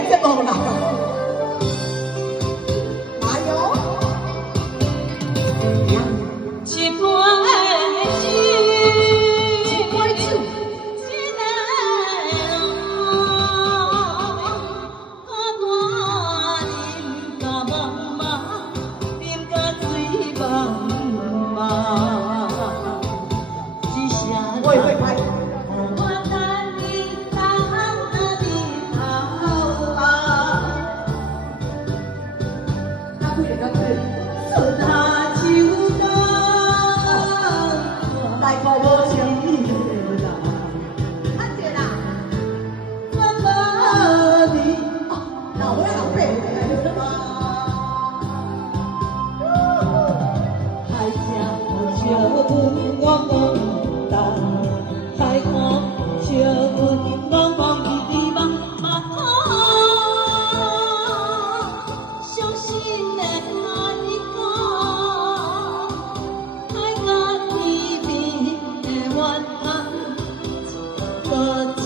งจะบอกล่ะมาโยยัง七波起，七波起，七来龙，我大林甲茫茫，林甲水茫茫，一声喂喂拍。我等你等你头啊，他会的，他会的。做他手工，大哥无相依啦，啊对啦，我无你。老尾老辈海角笑阮戆戆东，海看笑阮戆戆日日茫茫。伤心的海角，海角天边的月光，搁一